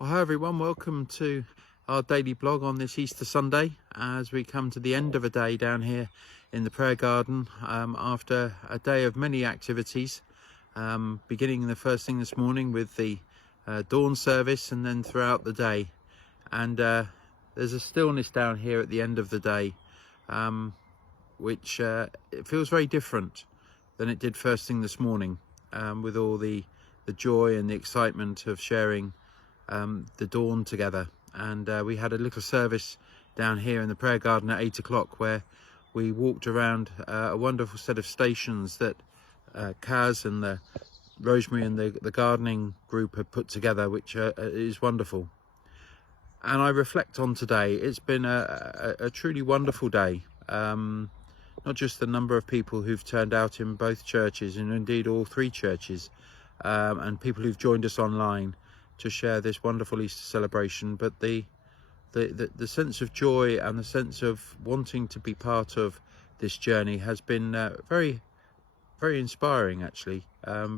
Well, hi everyone, welcome to our daily blog on this Easter Sunday as we come to the end of a day down here in the prayer garden after a day of many activities, beginning the first thing this morning with the dawn service and then throughout the day. And there's a stillness down here at the end of the day which it feels very different than it did first thing this morning, with all the joy and the excitement of sharing the dawn together. And we had a little service down here in the prayer garden at 8 o'clock where we walked around a wonderful set of stations that Kaz and the Rosemary and the gardening group had put together, which is wonderful. And I reflect on today. It's been a truly wonderful day. Not just the number of people who've turned out in both churches, and indeed all three churches, and people who've joined us online to share this wonderful Easter celebration, but the sense of joy and the sense of wanting to be part of this journey has been very, very inspiring, actually,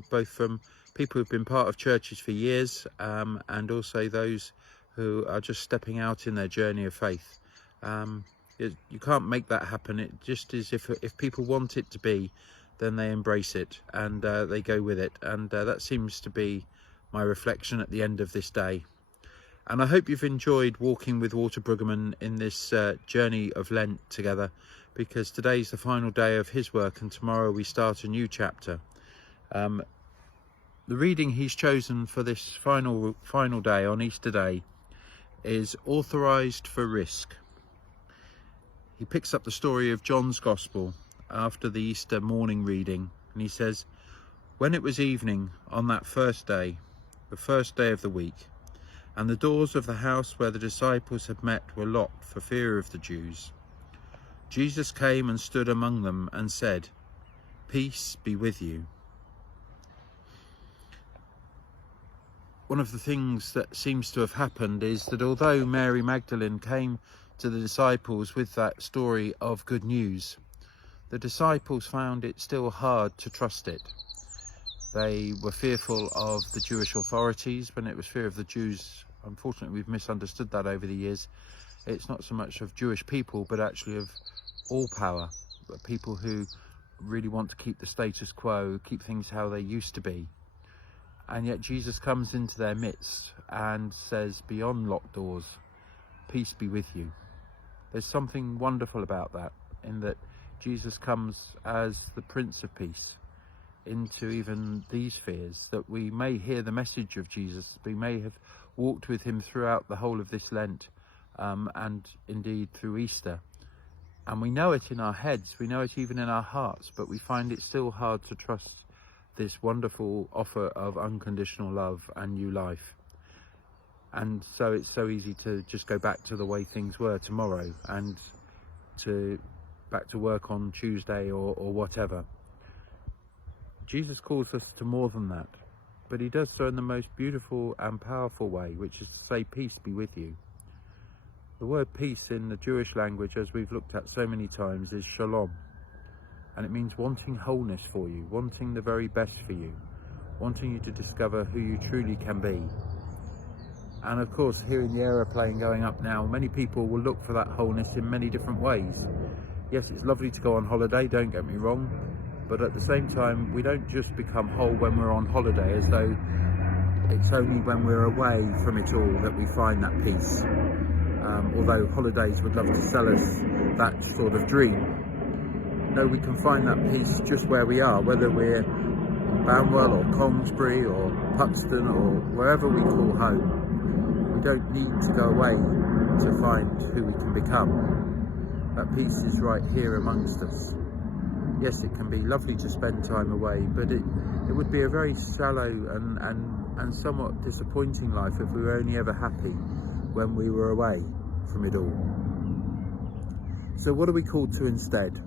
both from people who've been part of churches for years and also those who are just stepping out in their journey of faith. You can't make that happen. It just is, if people want it to be, then they embrace it and they go with it, and that seems to be my reflection at the end of this day. And I hope you've enjoyed walking with Walter Brueggemann in this journey of Lent together, because today's the final day of his work and tomorrow we start a new chapter. The reading he's chosen for this final day on Easter Day is Authorised for Risk. He picks up the story of John's Gospel after the Easter morning reading, and he says, "When it was evening on that first day, the first day of the week, and the doors of the house where the disciples had met were locked for fear of the Jews, Jesus came and stood among them and said, 'Peace be with you.'" One of the things that seems to have happened is that although Mary Magdalene came to the disciples with that story of good news, the disciples found it still hard to trust it. They were fearful of the Jewish authorities. When it was fear of the Jews, unfortunately we've misunderstood that over the years. It's not so much of Jewish people, but actually of all power, people who really want to keep the status quo, keep things how they used to be. And yet Jesus comes into their midst and says, beyond locked doors, peace be with you. There's something wonderful about that, in that Jesus comes as the Prince of Peace into even these fears, that we may hear the message of Jesus, we may have walked with him throughout the whole of this Lent, and indeed through Easter, and we know it in our heads, we know it even in our hearts, but we find it still hard to trust this wonderful offer of unconditional love and new life. And so it's so easy to just go back to the way things were tomorrow and back to work on Tuesday or whatever. Jesus calls us to more than that, but he does so in the most beautiful and powerful way, which is to say, peace be with you. The word peace in the Jewish language, as we've looked at so many times, is shalom, and it means wanting wholeness for you, wanting the very best for you, wanting you to discover who you truly can be. And of course, hearing the aeroplane going up now, many people will look for that wholeness in many different ways. Yes, it's lovely to go on holiday, don't get me wrong, but at the same time, we don't just become whole when we're on holiday, as though it's only when we're away from it all that we find that peace. Although holidays would love to sell us that sort of dream. No, we can find that peace just where we are, whether we're in Banwell or Colmsbury or Puxton or wherever we call home. We don't need to go away to find who we can become. That peace is right here amongst us. Yes, it can be lovely to spend time away, but it would be a very shallow and somewhat disappointing life if we were only ever happy when we were away from it all. So what are we called to instead?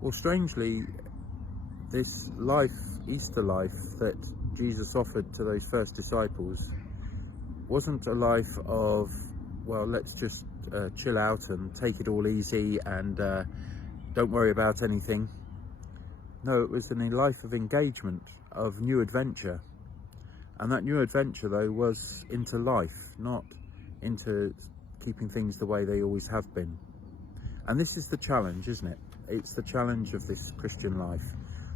Well, strangely, this life, Easter life, that Jesus offered to those first disciples wasn't a life of, well, let's just chill out and take it all easy and don't worry about anything. No, it was a life of engagement, of new adventure. And that new adventure, though, was into life, not into keeping things the way they always have been. And this is the challenge, isn't it? It's the challenge of this Christian life,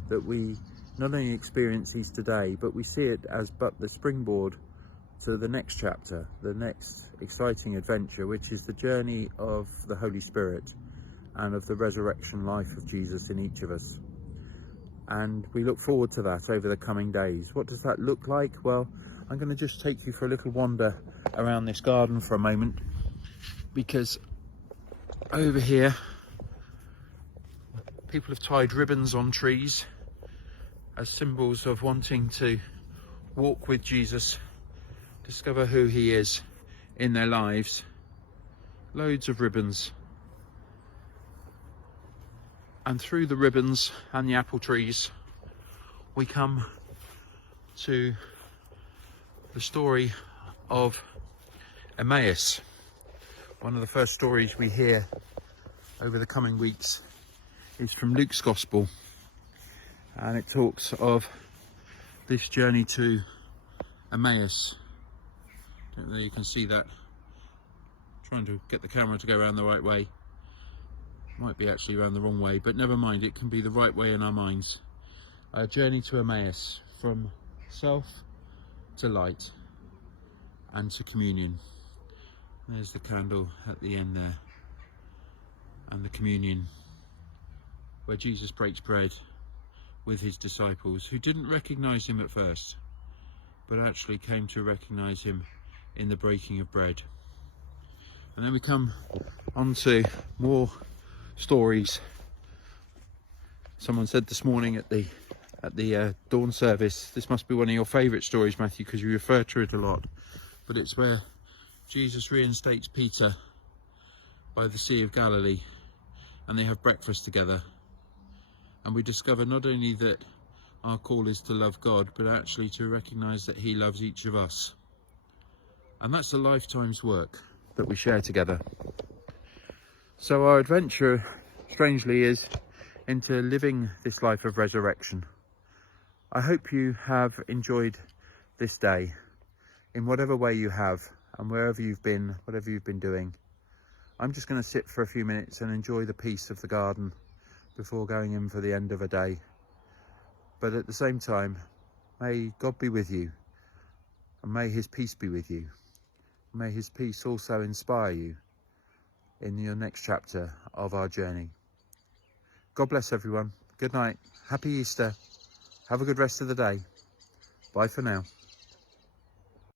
that we not only experience Easter Day, but we see it as but the springboard to the next chapter, the next exciting adventure, which is the journey of the Holy Spirit and of the resurrection life of Jesus in each of us. And we look forward to that over the coming days. What does that look like? Well, I'm going to just take you for a little wander around this garden for a moment, because over here people have tied ribbons on trees as symbols of wanting to walk with Jesus, discover who he is in their lives. Loads of ribbons. And through the ribbons and the apple trees, we come to the story of Emmaus. One of the first stories we hear over the coming weeks is from Luke's Gospel, and it talks of this journey to Emmaus. There you can see that. Trying to get the camera to go around the right way. Might be actually around the wrong way, but never mind, it can be the right way in our minds. A journey to Emmaus, from self to light and to communion. There's the candle at the end there, and the communion where Jesus breaks bread with his disciples, who didn't recognize him at first, but actually came to recognize him in the breaking of bread. And then we come on to more stories. Someone said this morning at the dawn service, this must be one of your favourite stories, Matthew, because you refer to it a lot. But it's where Jesus reinstates Peter by the Sea of Galilee, and they have breakfast together. And we discover not only that our call is to love God, but actually to recognise that he loves each of us. And that's a lifetime's work that we share together. So our adventure, strangely, is into living this life of resurrection. I hope you have enjoyed this day in whatever way you have, and wherever you've been, whatever you've been doing. I'm just going to sit for a few minutes and enjoy the peace of the garden before going in for the end of a day. But at the same time, may God be with you, and may his peace be with you. May his peace also inspire you in your next chapter of our journey. God bless everyone. Good night. Happy Easter. Have a good rest of the day. Bye for now.